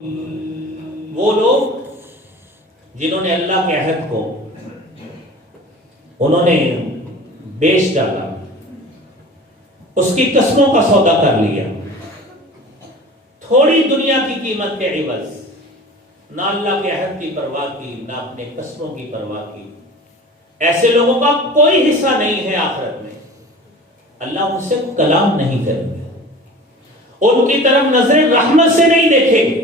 وہ لوگ جنہوں نے اللہ کے عہد کو انہوں نے بیچ ڈالا، اس کی قسموں کا سودا کر لیا، تھوڑی دنیا کی قیمت کے عوض نہ اللہ کے عہد کی پرواہ کی، نہ اپنے قسموں کی پرواہ کی، ایسے لوگوں کا کوئی حصہ نہیں ہے آخرت میں۔ اللہ ان سے کلام نہیں کریں گے، ان کی طرف نظر رحمت سے نہیں دیکھیں گے،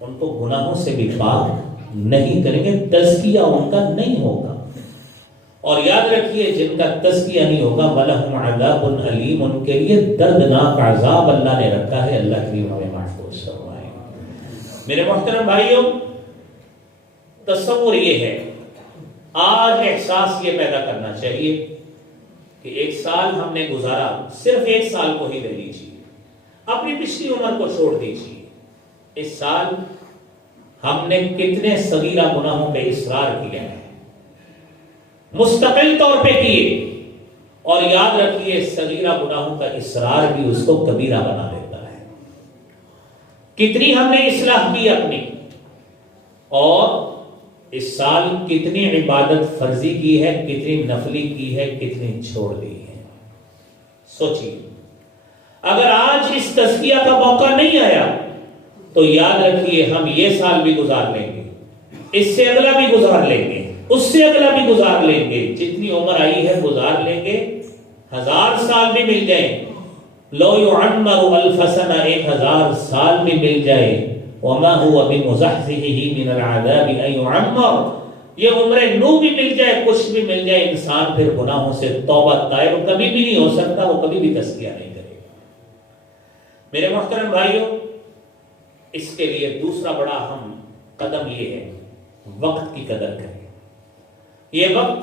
ان کو گناہوں سے بھی پاک نہیں کریں گے، تزکیہ ان کا نہیں ہوگا۔ اور یاد رکھیے جن کا تزکیہ نہیں ہوگا وَلَهُمْ عَذَابٌ أَلِيمٌ، ان کے لیے دردناک عذاب اللہ نے رکھا ہے۔ اللہ کریم ہمیں محفوظ فرمائے۔ میرے محترم بھائیوں، تصور یہ ہے، آج احساس یہ پیدا کرنا چاہیے کہ ایک سال ہم نے گزارا، صرف ایک سال کو ہی لے لیجیے، اپنی پچھلی عمر کو چھوڑ دیجیے۔ اس سال ہم نے کتنے صغیرہ گناہوں پہ اصرار کیا ہے، مستقل طور پہ کیے، اور یاد رکھیے صغیرہ گناہوں کا اصرار بھی اس کو کبیرہ بنا دیتا ہے۔ کتنی ہم نے اصلاح کی اپنی، اور اس سال کتنی عبادت فرضی کی ہے، کتنی نفلی کی ہے، کتنی چھوڑ دی ہے۔ سوچیے، اگر آج اس تزکیہ کا موقع نہیں آیا تو یاد رکھیے ہم یہ سال بھی گزار لیں گے، اس سے اگلا بھی گزار لیں گے، اس سے اگلا بھی گزار لیں گے، جتنی عمر آئی ہے گزار لیں گے۔ 1000 سال بھی مل جائیں، لو يعمر 1000 سنہ، 1000 سال بھی مل جائے، وما هو بمزحزحه من العذاب ان يعمر، یہ عمر نو بھی مل جائے، کچھ بھی مل جائے، انسان پھر گناہوں سے توبہ طائب کبھی بھی نہیں ہو سکتا، وہ کبھی بھی تزکیہ نہیں کرے گا۔ میرے محترم بھائیوں، اس کے لیے دوسرا بڑا اہم قدم یہ ہے، وقت کی قدر کریں۔ یہ وقت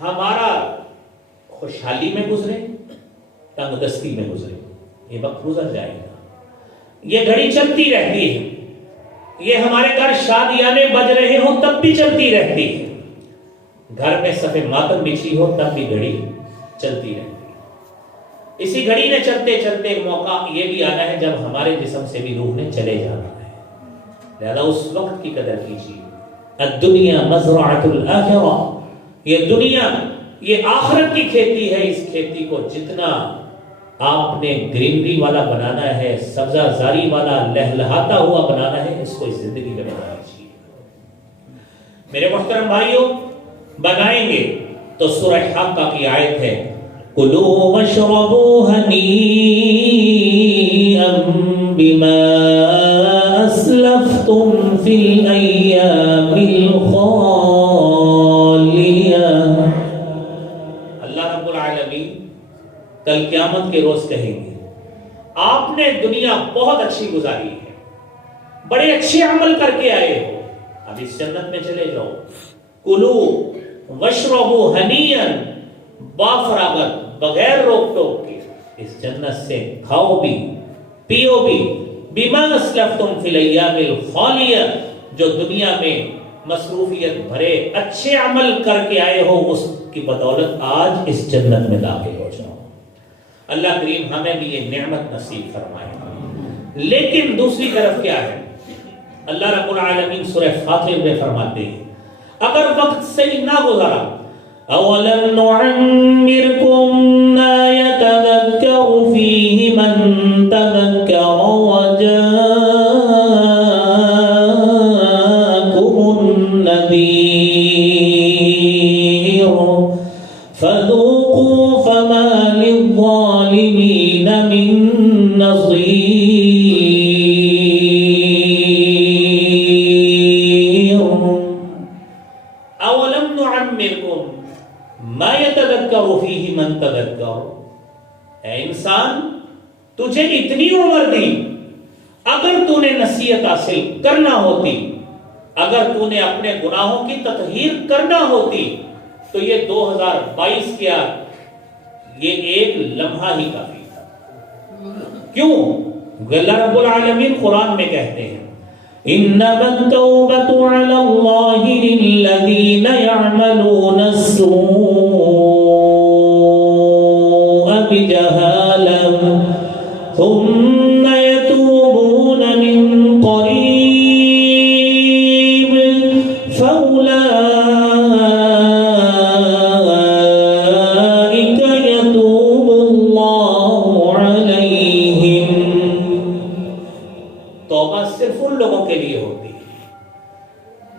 ہمارا خوشحالی میں گزرے، تنگ دستی میں گزرے، یہ وقت گزر جائے گا۔ یہ گھڑی چلتی رہتی ہے، یہ ہمارے گھر شادیانے بج رہے ہوں تب بھی چلتی رہتی ہے، گھر میں صف ماتم بچھی ہو تب بھی گھڑی چلتی رہتی ہے۔ اسی گھڑی نے چلتے چلتے ایک موقع یہ بھی آنا ہے جب ہمارے جسم سے بھی روح نے چلے جانا ہے، لہذا اس وقت کی قدر کیجیے۔ الدنیا مزرعۃ الآخرہ، یہ دنیا یہ آخرت کی کھیتی ہے، اس کھیتی کو جتنا آپ نے گرینری والا بنانا ہے، سبزہ زاری والا لہلہاتا ہوا بنانا ہے، اس کو اس زندگی میں بنا لیجیے۔ میرے محترم بھائیوں، بنائیں گے تو سورہ حاقہ کی آیت ہے، کُلُوا وَاشْرَبُوا هَنِيئًا بِمَا أَسْلَفْتُمْ فِي الْأَيَّامِ الْخَالِيَةِ۔ اللہ رب العالمین کل قیامت کے روز کہیں گے، آپ نے دنیا بہت اچھی گزاری ہے، بڑے اچھے عمل کر کے آئے ہو، اب اس جنت میں چلے جاؤ۔ کُلُوا وَاشْرَبُوا هَنِيئًا، بافراغت، بغیر روک ٹوک کے اس جنت سے کھاؤ بھی پیو بھی، بما اسلفتم فی الایام الخالیہ، جو دنیا میں مصروفیت بھرے اچھے عمل کر کے آئے ہو، اس کی بدولت آج اس جنت میں داخل ہو جاؤ۔ اللہ کریم ہمیں بھی یہ نعمت نصیب فرمائے۔ لیکن دوسری طرف کیا ہے، اللہ رب العالمین سورہ فاطر میں فرماتے ہیں، اگر وقت صحیح نہ گزارا، اولم نعمرکم ما یتذکر فیہ من تذکر وجاءکم النذیر فذوقوا فما للظالمین من نصیر۔ اولم نعمرکم ما یتذکر فیہ من تذکر، اے انسان تجھے اتنی عمر دی، اگر تو نے نصیحت حاصل کرنا ہوتی، اگر تو نے اپنے گناہوں کی تطہیر کرنا ہوتی، تو یہ 2022 کیا، یہ ایک لمحہ ہی کافی تھا۔ کیوں؟ اللہ رب العالمین قرآن میں کہتے ہیں، انما التوبة على الله للذين يعملون السوء بجهالة ثم يتوبون من توبہ صرف ان لوگوں کے لیے ہوتی ہے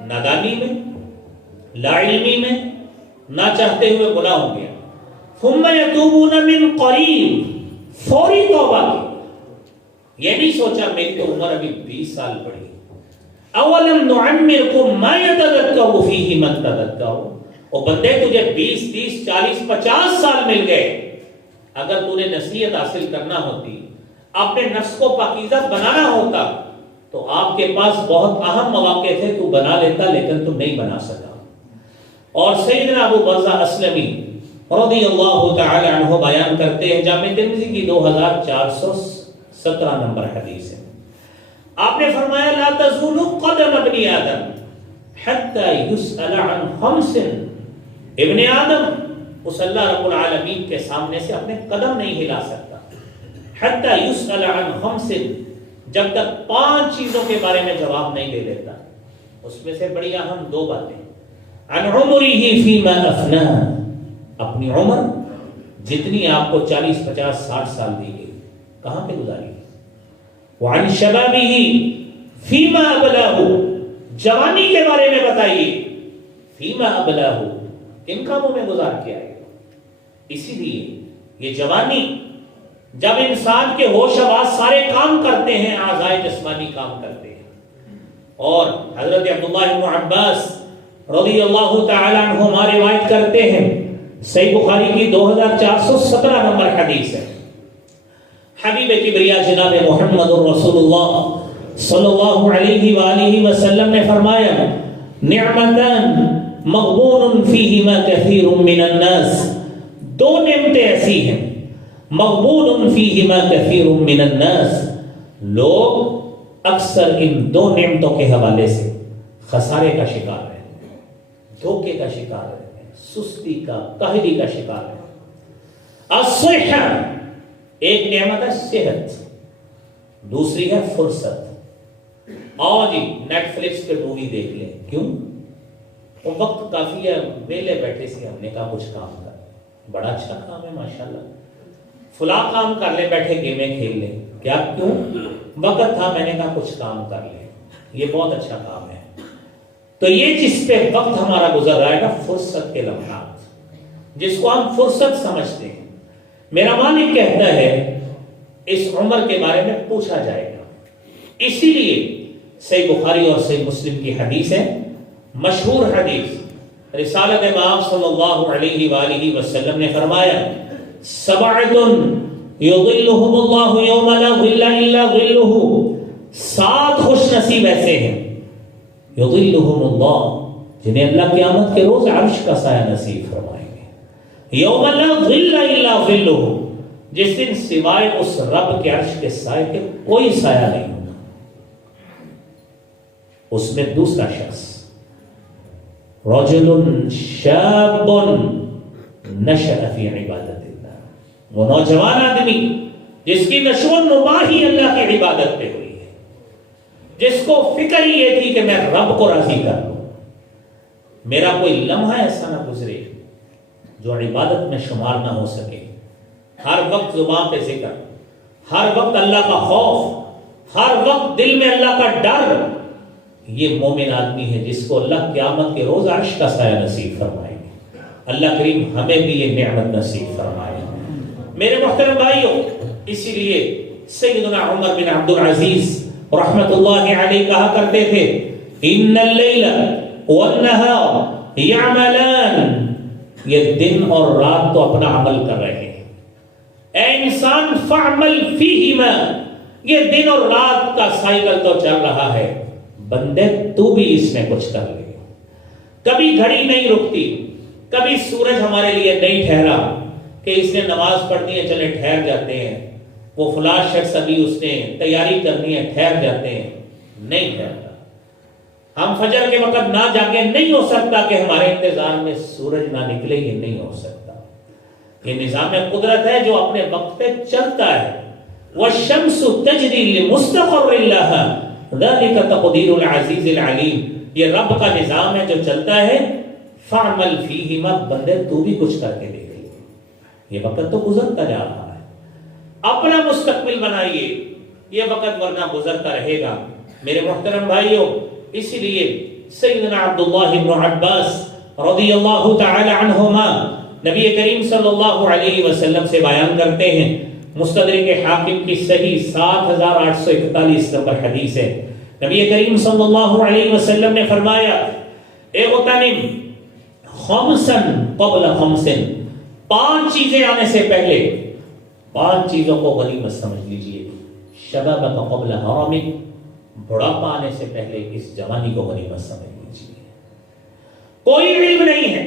نادانی میں، لا علمی میں، نہ چاہتے ہوئے گناہ ہو گیا، ثم یتوبون من قریب، فوری توبہ کی، یہ نہیں سوچا میری تو عمر ابھی 20 سال پڑی، اولم نعمرکم ما یتذکر فیہ من تذکر، اور بندے تجھے 20 30 40 50 سال مل گئے، اگر تو نے نصیحت حاصل کرنا ہوتی، اپنے نفس کو پاکیزہ بنانا ہوتا تو آپ کے پاس بہت اہم مواقع تھے، تو بنا لیتا لیکن تم نہیں بنا سکا۔ اور سیدنا ابو برزہ اسلمی رضی اللہ تعالی عنہ بیان کرتے ہیں، جامع ترمذی کی 2417 نمبر حدیث ہے، آپ نے فرمایا لا تزول قدم ابن آدم حتی یسأل عن خمس، ابن آدم اس اللہ رب العالمین کے سامنے سے اپنے قدم نہیں ہلا سکتا، حتی یسأل عن خمس، جب تک 5 چیزوں کے بارے میں جواب نہیں دے دیتا، اس میں سے بڑی اہم 2 باتیں، عن عمرہ فیما افنا، اپنی عمر جتنی آپ کو 40 50 60 سال دی گئی کہاں پہ گزاری، وعن شبابہ فیما ابلاہ، جوانی کے بارے میں بتائیے، فیما ابلاہ، کن کاموں میں گزار کیا ہے۔ اسی لیے یہ جوانی جب انسان کے ہوش حواس سارے کام کرتے ہیں، اعضائے جسمانی کام کرتے ہیں، اور حضرت عبداللہ بن عباس رضی اللہ تعالی عنہما روایت کرتے ہیں، صحیح بخاری کی 2417 نمبر حدیث ہے، حبیب کبریا جناب محمد رسول اللہ صلی اللہ علیہ وآلہ وسلم نے فرمایا نعمتان مغبون فیہما کثیر من الناس، 2 نعمتیں ایسی ہیں مغبون فیہما کثیر من الناس، لوگ اکثر ان 2 نعمتوں کے حوالے سے خسارے کا شکار ہیں، دھوکے کا شکار ہیں، سستی کا، کاہلی کا شکار ہیں۔ الصحہ، ایک نعمت ہے صحت، دوسری ہے فرصت۔ آؤ جی نیٹ فلکس پہ مووی دیکھ لیں، کیوں؟ وہ وقت کافی ہے، ویلے بیٹھے سے ہم نے کہا کچھ کام کر، بڑا اچھا کام ہے ماشاءاللہ، فلاں کام کر لیں، بیٹھے گیمیں کھیل لیں، کیا کیوں؟ وقت تھا، میں نے کہا کچھ کام کر لیں، یہ بہت اچھا کام ہے۔ تو یہ جس پہ وقت ہمارا گزر رہا ہے نا، فرصت کے لمحات، جس کو ہم فرصت سمجھتے ہیں۔ میرا مالک کہتا ہے اس عمر کے بارے میں پوچھا جائے گا، اسی لیے صحیح بخاری اور صحیح مسلم کی حدیث ہے، مشہور حدیث، رسالت امام صلی اللہ علیہ وآلہ وسلم نے فرمایا سبعۃ یظلھم اللہ یوم لا ظل الا ظلہ، 7 خوش نصیب ایسے ہیں یظلھم اللہ، جنہیں اللہ قیامت کے روز عرش کا سایہ نصیب فرمائیں گے، یوم لا ظل الا ظلہ، جس دن سوائے اس رب کے عرش کے سائے کے کوئی سایہ نہیں ہوگا۔ اس میں دوسرا شخص رجل شاب نشأ فی عبادت اللہ، وہ نوجوان آدمی جس کی نشو و نما ہی اللہ کی عبادت پہ ہوئی ہے، جس کو فکر ہی یہ تھی کہ میں رب کو راضی کر لوں، میرا کوئی لمحہ ایسا نہ گزرے جو عبادت میں شمار نہ ہو سکے، ہر وقت زبان پہ ذکر، ہر وقت اللہ کا خوف، ہر وقت دل میں اللہ کا ڈر، یہ مومن آدمی ہے جس کو اللہ قیامت کے روز عرش کا سایہ نصیب فرمائے گے۔ اللہ کریم ہمیں بھی یہ نعمت نصیب فرمائے۔ میرے محترم بھائیوں، اسی لیے سیدنا عمر بن عبد العزیز رحمت اللہ علیہ کہا کرتے تھے ان اللیل والنہار یعملان، یہ دن اور رات تو اپنا عمل کر رہے ہیں، اے انسان فعمل فیہما، یہ دن اور رات کا سائیکل تو چل رہا ہے، بندے تو بھی اس میں کچھ کر لے۔ کبھی گھڑی نہیں رکتی، کبھی سورج ہمارے لیے نہیں ٹھہرا کہ اس نے نماز پڑھنی ہے چلے ٹھہر جاتے ہیں، وہ فلاں شخص ابھی اس نے تیاری کرنی ہے ٹھہر جاتے ہیں، نہیں ٹھہرتا۔ ہم فجر کے وقت نہ جاگے، نہیں ہو سکتا کہ ہمارے انتظار میں سورج نہ نکلے، یہ نہیں ہو سکتا۔ یہ نظام قدرت ہے جو اپنے وقت پہ چلتا ہے۔ والشمس تجری لمستقر لها ذلك تقدیر العزیز العلیم، یہ رب کا نظام ہے جو چلتا ہے۔ فعمل فیہما، بندے تو بھی کچھ کر کے دیکھ لے، یہ وقت تو گزرتا جا رہا ہے، اپنا مستقبل بنائیے، یہ وقت ورنہ گزرتا رہے گا میرے محترم بھائیوں. اسی لیے سیدنا عبداللہ بن عباس رضی اللہ تعالی عنہما نبی کریم صلی اللہ علیہ وسلم سے بیان کرتے ہیں، مستدرک حاکم کی صحیح 7841 نمبر حدیث ہے. نبی کریم صلی اللہ علیہ وسلم نے فرمایا اغتنم خمسا قبل خمسن، 5 چیزیں آنے سے پہلے 5 چیزوں کو غنیمت سمجھ لیجئے. شبابک قبل حرمک، بڑھاپا آنے سے پہلے اس جوانی کو غنیمت سمجھ لیجئے. کوئی علم نہیں ہے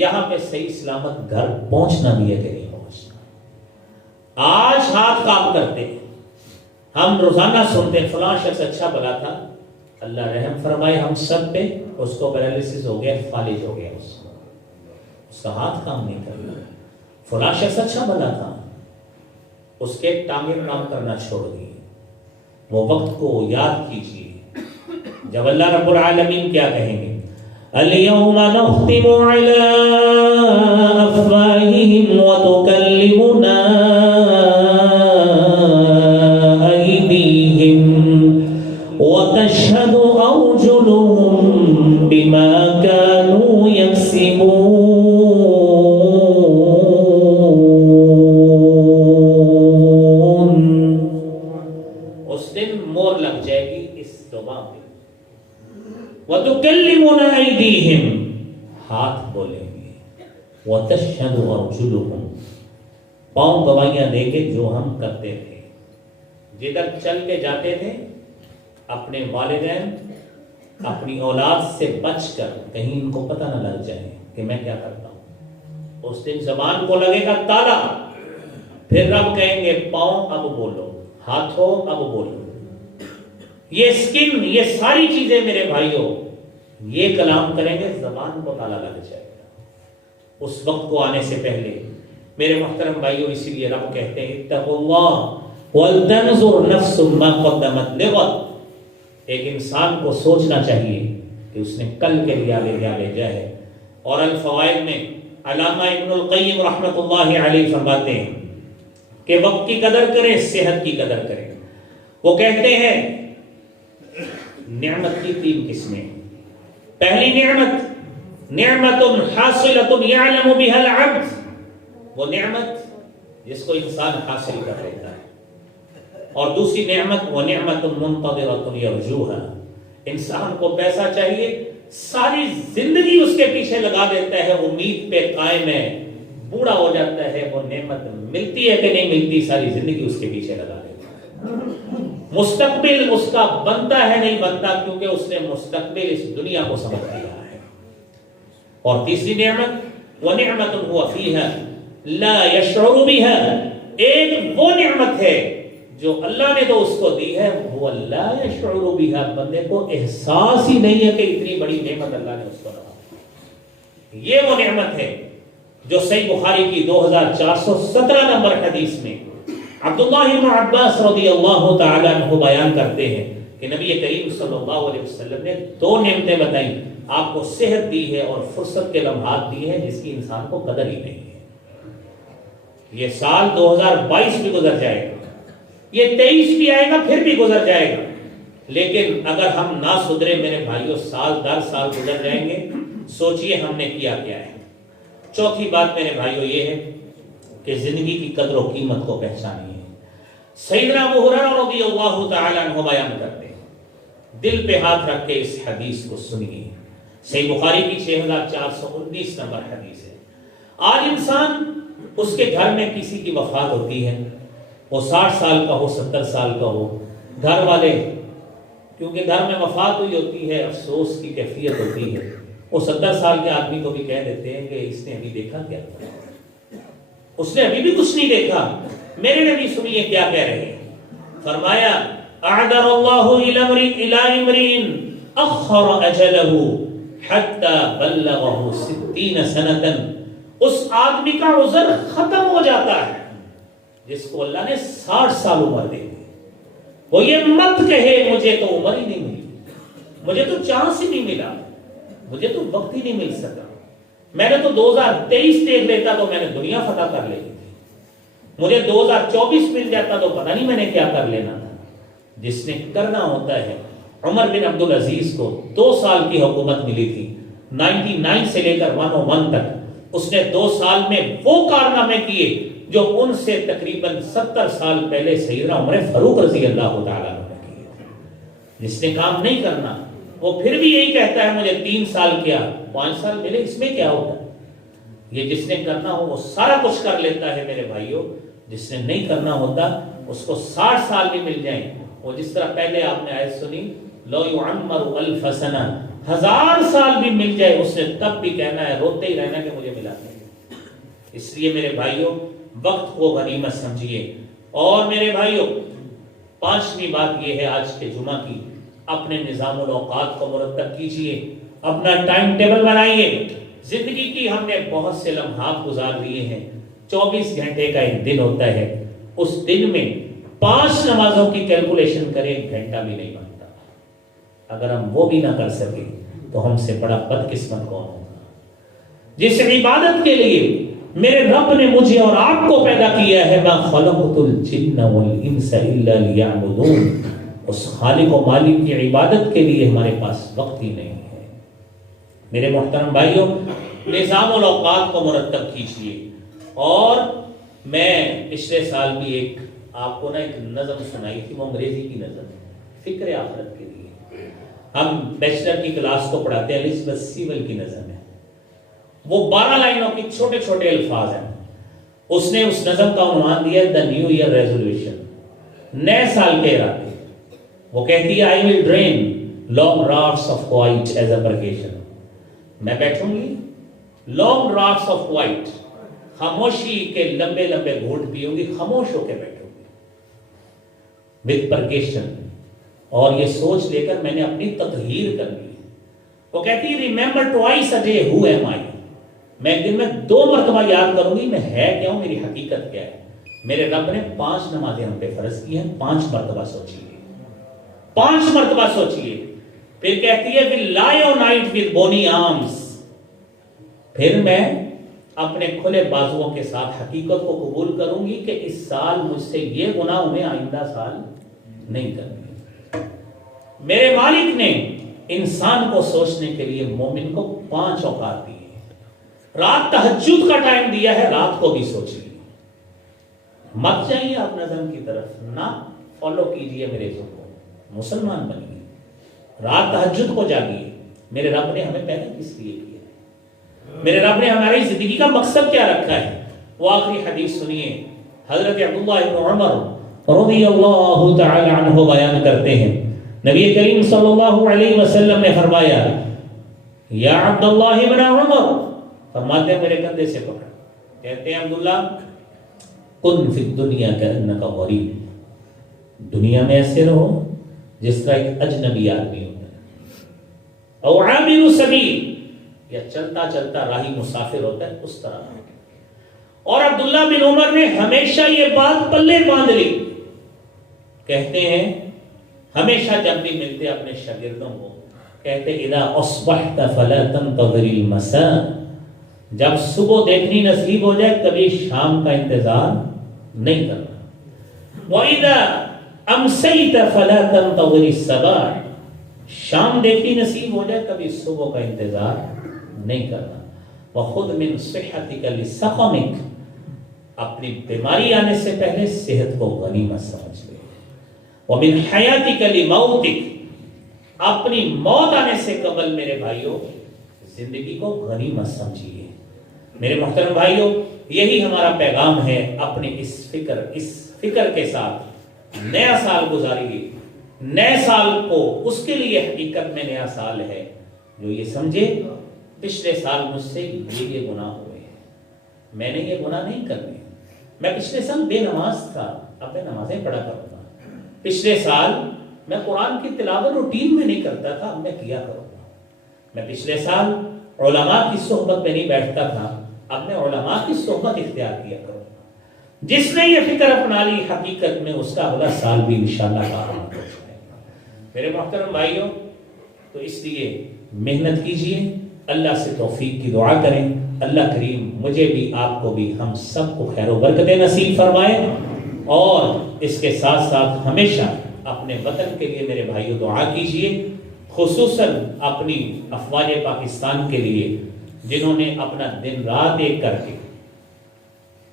یہاں پہ صحیح سلامت گھر پہنچنا بھی ہے کہ نہیں پہنچنا. آج ہاتھ کام کرتے ہیں، ہم روزانہ سنتے ہیں فلاں شخص اچھا بلا تھا، اللہ رحم فرمائے ہم سب پہ، اس کو پیرالائسس ہو گیا، فالج ہو گیا، اس کا ہاتھ کام نہیں کر رہا. فلاں شخص اچھا بلا تھا، اس کے ٹانگیں کام کرنا چھوڑ دی. وہ وقت کو یاد کیجیے جب اللہ رب العالمین کیا کہیں گے، اليوم نختم على افواههم وتكلمنا ايديهم وتشهد ارجلهم بما كانوا يكسبون. اس دن مور لگ جائے گی اس زبان پہ. وَتُكَلِّمُنَا أَيْدِيهِمْ، ہاتھ بولیں گے. وَتَشْهَدُ أَرْجُلُهُمْ، پاؤں گواہیاں دیں گے جو ہم کرتے تھے. جدھر چل کے جاتے تھے اپنے والدین اپنی اولاد سے بچ کر کہیں ان کو پتہ نہ لگ جائے کہ میں کیا کرتا ہوں. اس دن زبان کو لگے گا تالا، پھر رب کہیں گے پاؤں اب بولو، ہاتھوں اب بولو. یہ سکن، یہ ساری چیزیں میرے بھائیوں یہ کلام کریں گے، زبان کو تالا لگ جائے گا. اس وقت کو آنے سے پہلے میرے محترم بھائیوں اسی لیے رب کہتے ہیں اتقوا اللہ ولتنظر نفس ما قدمت لغد. ایک انسان کو سوچنا چاہیے کہ اس نے کل کے لیے آگے کیا بھیجا ہے. اور الفوائد میں علامہ ابن القیم رحمۃ اللہ علیہ فرماتے ہیں کہ وقت کی قدر کریں، صحت کی قدر کریں. وہ کہتے ہیں نعمت کی 3 قسمیں. پہلی نعمت حاصلۃ یعلم بها العبد، وہ نعمت جس کو انسان حاصل کر لیتا ہے. اور دوسری نعمت وہ نعمت منتظرۃ یرجوها، انسان کو پیسہ چاہیے، ساری زندگی اس کے پیچھے لگا دیتا ہے، امید پہ قائم ہے، بوڑھا ہو جاتا ہے، وہ نعمت ملتی ہے کہ نہیں ملتی، ساری زندگی اس کے پیچھے لگا دیتا ہے. مستقبل اس کا بنتا ہے نہیں بنتا، کیونکہ اس نے مستقبل اس دنیا کو سمجھ لیا ہے. اور تیسری نعمت وہ نعمت هو فيها لا يشعر بها، ایک وہ نعمت ہے جو اللہ نے تو اس کو دی ہے، وہ لا يشعر بها، بندے کو احساس ہی نہیں ہے کہ اتنی بڑی نعمت اللہ نے اس کو دی. یہ وہ نعمت ہے جو صحیح بخاری کی 2417 نمبر حدیث میں عبداللہ بن عباس رضی اللہ تعالی عنہ بیان کرتے ہیں کہ نبی کریم صلی اللہ علیہ وسلم نے 2 نعمتیں بتائیں، آپ کو صحت دی ہے اور فرصت کے لمحات دی ہے جس کی انسان کو قدر ہی نہیں ہے. یہ سال 2022 بھی گزر جائے گا، یہ 23 بھی آئے گا پھر بھی گزر جائے گا، لیکن اگر ہم نہ سدھرے میرے بھائیوں سال در سال گزر جائیں گے. سوچئے ہم نے کیا کیا ہے. چوتھی بات میرے بھائیوں یہ ہے کہ زندگی کی قدر و قیمت کو پہچانیے. سیدنا ابو ہریرہ رضی اللہ تعالی عنہ بیان کرتے ہیں، دل پہ ہاتھ رکھ کے اس حدیث کو سنیے. صحیح بخاری کی 6419 نمبر حدیث ہے. آج انسان اس کے گھر میں کسی کی وفات ہوتی ہے، وہ 60 سال کا ہو 70 سال کا ہو، گھر والے کیونکہ گھر میں وفات ہوئی ہوتی ہے افسوس کی کیفیت ہوتی ہے، وہ 70 سال کے آدمی کو بھی کہہ دیتے ہیں کہ اس نے ابھی دیکھا کیا، اس نے ابھی بھی کچھ نہیں دیکھا. میرے نبی سنیے کیا کہہ رہے ہیں. فرمایا اعذر اللہ الی امرئ اخر اجلہ حتی بلغہ 60 سنۃ، اس آدمی کا عذر ختم ہو جاتا ہے جس کو اللہ نے 60 سال عمر دے دی. وہ یہ مت کہے مجھے تو عمر ہی نہیں ملی، مجھے تو چانس ہی نہیں ملا، مجھے تو وقت ہی نہیں مل سکا، میں نے تو 2023 دیکھ لیتا تو میں نے دنیا فتح کر لی تھی، مجھے 2024 مل جاتا تو پتہ نہیں میں نے کیا کر لینا تھا. جس نے کرنا ہوتا ہے. عمر بن عبدالعزیز کو 2 سال کی حکومت ملی تھی، 99 سے لے کر 101 تک. اس نے 2 سال میں وہ کارنامے کیے جو ان سے تقریباً 70 سال پہلے سیدنا عمر فاروق رضی اللہ تعالیٰ عنہ نے کیے. جس نے کام نہیں کرنا وہ پھر بھی یہی کہتا ہے مجھے 3 سال کیا 5 سال ملے، اس میں کیا ہوتا ہے. یہ جس نے کرنا ہو وہ سارا کچھ کر لیتا ہے میرے بھائیوں. جس نے نہیں کرنا ہوتا اس کو 60 سال بھی مل جائیں. وہ جس طرح پہلے آپ نے آیت سنی لو یعمر 1000 سنہ، 1000 سال بھی مل جائے اس نے تب بھی کہنا ہے، روتے ہی رہنا کہ مجھے ملا نہیں. اس لیے میرے بھائیوں وقت کو غنیمت سمجھیے. اور میرے بھائیوں 5ویں بات یہ ہے آج کے جمعہ کی، اپنے نظام الاوقات کو مرتب کیجئے، اپنا ٹائم ٹیبل بنائیے. زندگی کی ہم نے بہت سے لمحات گزار لیے ہیں. 24 گھنٹے کا ایک دن ہوتا ہے، اس دن میں 5 نمازوں کی کیلکولیشن کریں، 1 گھنٹہ بھی نہیں بنتا. اگر ہم وہ بھی نہ کر سکیں تو ہم سے بڑا بدقسمت کون ہوگا. جس عبادت کے لیے میرے رب نے مجھے اور آپ کو پیدا کیا ہے، ما خلقت الجن والانس الا لیعبدون، اس خالق و مالک کی عبادت کے لیے ہمارے پاس وقت ہی نہیں ہے. میرے محترم بھائیوں نظام الاوقات کو مرتب کیجیے. اور میں پچھلے سال بھی آپ کو ایک نظم سنائی تھی، وہ انگریزی کی نظم ہے، فکر آخرت کے لیے. ہم بیچلر کی کلاس کو پڑھاتے ہیں، الزبتھ سیول کی نظم ہے. وہ 12 لائنوں کی چھوٹے چھوٹے الفاظ ہیں. اس نے اس نظم کا عنوان دیا دا نیو ایئر ریزولوشن، نئے سال کے ارادے. وہ کہتی ہے I will drain long draughts of quiet as a vacation. میں بیٹھوں گی long draughts of quiet، خاموشی کے لمبے لمبے گھونٹ پیوں گی، خاموش ہو کے بیٹھوں گی with vacation. اور یہ سوچ لے کر میں نے اپنی تطہیر کر لی. وہ کہتی ہے remember twice a day who am I. میں ایک دن میں 2 مرتبہ یاد کروں گی میں ہے کیا ہوں، میری حقیقت کیا ہے. میرے رب نے 5 نمازیں ہم پہ فرض کی ہیں، 5 مرتبہ سوچیے، 5 مرتبہ سوچیے. پھر کہتی ہے will lie all night with bony arms. پھر میں اپنے کھلے بازوؤں کے ساتھ حقیقت کو قبول کروں گی کہ اس سال مجھ سے یہ گناہ انہیں آئندہ سال نہیں کرنی. میرے مالک نے انسان کو سوچنے کے لیے مومن کو 5 اوقات دی. رات تہجد کا ٹائم دیا ہے، رات کو بھی سوچیے. مت جائیے آپ نظم کی طرف، نہ فالو کیجئے میرے کو، مسلمان بنیے. رات تہجد کو جاگیے. میرے رب نے ہمیں پیدا کس لیے کیا ہے، میرے رب نے ہماری زندگی کا مقصد کیا رکھا ہے. وہ آخری حدیث سنیے، حضرت عبداللہ ابن عمر رضی اللہ تعالی عنہ بیان کرتے ہیں، نبی کریم صلی اللہ علیہ وسلم نے فرمایا یا عبداللہ ابن عمر، فرماتے ہیں میرے کندھے سے پکڑ، کہتے ہیں عبداللہ کن فی الدنیا کأنک غریب، دنیا میں ایسے رہو جس طرح ایک اجنبی آدمی ہوتا ہے، او عابر سبیل، یا چلتا چلتا راہی مسافر ہوتا ہے اس طرح. اور عبداللہ بن عمر نے ہمیشہ یہ بات پلے باندھ لی. کہتے ہیں ہمیشہ جب بھی ملتے اپنے شاگردوں کو کہتے اذا اصبحت فلا تنتظر المساء، جب صبح دیکھنی نصیب ہو جائے کبھی شام کا انتظار نہیں کرنا. وَإِذَا أَمْسَيْتَ فَلَا تَنْتَظِرِ الصَّبَاحَ، شام دیکھنی نصیب ہو جائے کبھی صبح کا انتظار نہیں کرنا. وَخُذْ مِنْ صِحَّتِكَ لِسَقَمِكَ، اپنی بیماری آنے سے پہلے صحت کو غنیمت سمجھ لے. وَمِنْ حَيَاتِكَ لِمَوْتِكَ، اپنی موت آنے سے قبل میرے بھائیوں زندگی کو غنیمت سمجھیے. میرے محترم بھائیوں یہی ہمارا پیغام ہے. اپنے اس فکر کے ساتھ نیا سال گزاریے. نئے سال کو اس کے لیے حقیقت میں نیا سال ہے جو یہ سمجھے پچھلے سال مجھ سے یہ گناہ ہوئے ہیں، میں نے یہ گناہ نہیں کرنے. میں پچھلے سال بے نماز تھا، اب میں نمازیں پڑھا کروں گا. پچھلے سال میں قرآن کی تلاوت روٹین میں نہیں کرتا تھا، اب میں کیا کروں گا. میں پچھلے سال علماء کی صحبت میں نہیں بیٹھتا تھا، اب میں علماء کی صحبت اختیار کیا کروں. جس نے یہ فکر اپنا لی حقیقت میں اس کا اگلا سال بھی انشاءاللہ کامیاب ہو جائے گا. میرے محترم بھائیوں تو اس لیے محنت کیجئے، اللہ سے توفیق کی دعا کریں. اللہ کریم مجھے بھی آپ کو بھی ہم سب کو خیر و برکتیں نصیب فرمائے، اور اس کے ساتھ ساتھ ہمیشہ اپنے وطن کے لیے میرے بھائیوں دعا کیجئے، خصوصاً اپنی افواج پاکستان کے لیے جنہوں نے اپنا دن رات ایک کر کے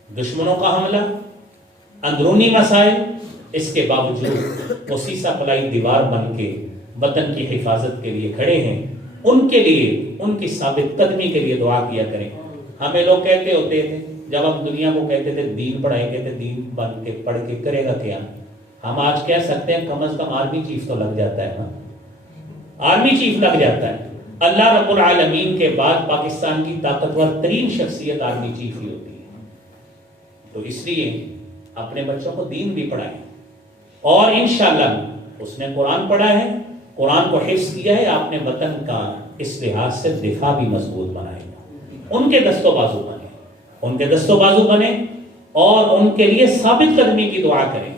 دشمنوں کا حملہ، اندرونی مسائل، اس کے باوجود وہ سیسا پلائی دیوار بن کے وطن کی حفاظت کے لیے کھڑے ہیں۔ ان کے لیے، ان کی ثابت قدمی کے لیے دعا کیا کریں۔ ہمیں لوگ کہتے ہوتے تھے جب ہم دنیا کو کہتے تھے دین پڑھائیں گے، تو دین بن کے پڑھ کے کرے گا کیا؟ ہم آج کہہ سکتے ہیں کم از کم آرمی چیف تو لگ جاتا ہے نا، آرمی چیف لگ جاتا ہے۔ اللہ رب العالمین کے بعد پاکستان کی طاقتور ترین شخصیت آرمی چیف ہی ہوتی ہے۔ تو اس لیے اپنے بچوں کو دین بھی پڑھائیں، اور انشاءاللہ اس نے قرآن پڑھا ہے، قرآن کو حفظ کیا ہے، اپنے وطن کا اس لحاظ سے دفاع بھی مضبوط بنائے گا۔ ان کے دست و بازو بنے، ان کے دست و بازو بنے، اور ان کے لیے ثابت قدمی کی دعا کریں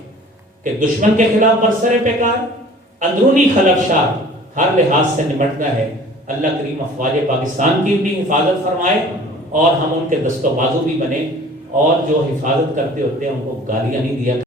کہ دشمن کے خلاف برسر پیکار، اندرونی خلفشات ہر لحاظ سے نمٹنا ہے۔ اللہ کریم افواج پاکستان کی بھی حفاظت فرمائے، اور ہم ان کے دست و بازو بھی بنے، اور جو حفاظت کرتے ہوتے ہیں ان کو گالیاں نہیں دیا